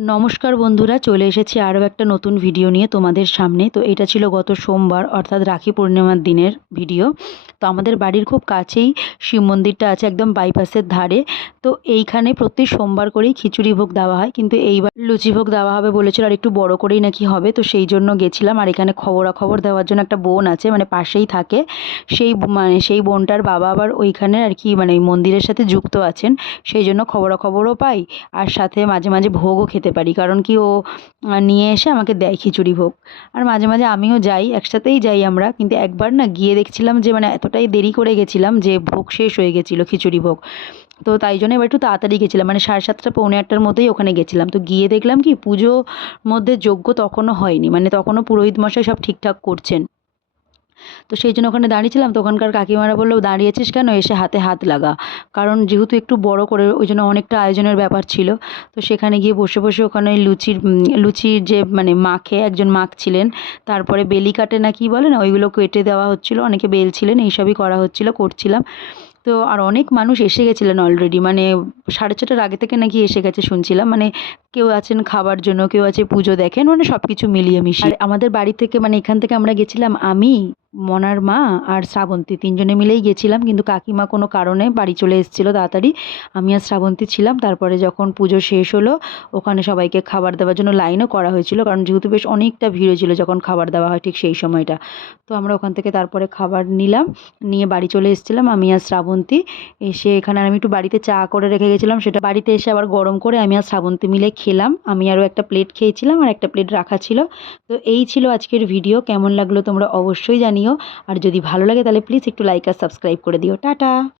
নমস্কার বন্ধুরা, চলে এসেছি আরও একটা নতুন ভিডিও নিয়ে তোমাদের সামনে। তো এটা ছিল গত সোমবার, অর্থাৎ রাখি পূর্ণিমার দিনের ভিডিও তো আমাদের বাড়ির খুব কাছেই শিব মন্দিরটা আছে, একদম বাইপাসের ধারে। তো এইখানে প্রতি সোমবার করেই খিচুড়ি ভোগ দেওয়া হয়, কিন্তু এইবার লুচি ভোগ দেওয়া হবে বলেছিল, আর একটু বড় করেই নাকি হবে। তো সেই জন্য গেছিলাম, আর এখানে খবরাখবর দেওয়ার জন্য একটা বোন আছে মানে পাশেই থাকে। সেই মানে সেই বোনটার বাবা আবার ওইখানে আর কি মানে মন্দিরের সাথে যুক্ত আছেন। সেই জন্য খবরাখবরও পাই, আর সাথে মাঝে মাঝে ভোগও খেতে পারি। কারণ কি ও নিয়ে এসে আমাকে দেয় খিচুড়ি ভোগ। আর মাঝে মাঝে আমিও যাই, একসাথেই যাই আমরা। কিন্তু একবার না গিয়ে দেখছিলাম যে মানে এতটাই দেরি করে গেছিলাম যে, ভোগ শেষ হয়ে গেছিল খিচুড়ি ভোগ। তো তাই জন্য এবার একটু তাড়াতাড়ি গেছিলাম। মানে সাড়ে সাতটা, পৌনে আটটার মধ্যেই ওখানে গেছিলাম। তো গিয়ে দেখলাম কি পুজো মধ্যে যজ্ঞ তখনও হয়নি। মানে তখনও পুরোহিত মশাই সব ঠিকঠাক করছেন। তো সেই জন্য ওখানে দাঁড়িয়েছিলাম, তো ওখানকার কাকিমারা বলল, দাঁড়িয়েছিস কেন? এসে হাতে হাত লাগা। কারণ যেহেতু একটু বড় করে, ওই জন্য অনেকটা আয়োজনের ব্যাপার ছিল। তো সেখানে গিয়ে বসে বসে ওখানে লুচির লুচির যে মানে মাখে, একজন মাখছিলেন। তারপরে বেলি কাটে না কি বলে না, ওইগুলো কেটে দেওয়া হচ্ছিল। অনেকে বেলছিলেন, এইসবই করা হচ্ছিল, করছিলাম। তো আর অনেক মানুষ এসে গেছিলেন অলরেডি মানে সাড়ে ছটার আগে থেকে নাকি এসে গেছে শুনছিলাম। মানে কেউ আছেন খাবার জন্য, কেউ আছে পুজো দেখেন মানে সব কিছু মিলিয়ে মিশিয়ে। আমাদের বাড়ি থেকে মানে এখান থেকে আমরা গেছিলাম, আমি মনার মা আর শ্রাবন্তী তিনজনে মিলেই গেছিলাম, কিন্তু কাকিমা কোনো কারণে বাড়ি চলে এসেছিল তাড়াতাড়ি। আমি আর শ্রাবন্তী ছিলাম, তারপরে যখন পুজো শেষ হলো, ওখানে সবাইকে খাবার দেওয়ার জন্য লাইনও করা হয়েছিল, কারণ যেহেতু বেশ অনেকটা ভিড় ছিল যখন খাবার দেওয়া হয় ঠিক সেই সময়টা। তো আমরা ওখান থেকে তারপরে খাবার নিলাম, নিয়ে বাড়ি চলে এসেছিলাম আমি আর শ্রাবন্তী। এসে এখানে আমি একটু বাড়িতে চা করে রেখে গেছিলাম, সেটা বাড়িতে এসে আবার গরম করে আমি আর শ্রাবন্তী মিলে খেলাম। আমি আরও একটা প্লেট খেয়েছিলাম আর একটা প্লেট রাখা ছিল। তো এই ছিল আজকের ভিডিও, কেমন লাগল তোমরা অবশ্যই জানিও আর যদি ভালো লাগে তাহলে প্লিজ একটু লাইক আর সাবস্ক্রাইব করে দিও। টাটা!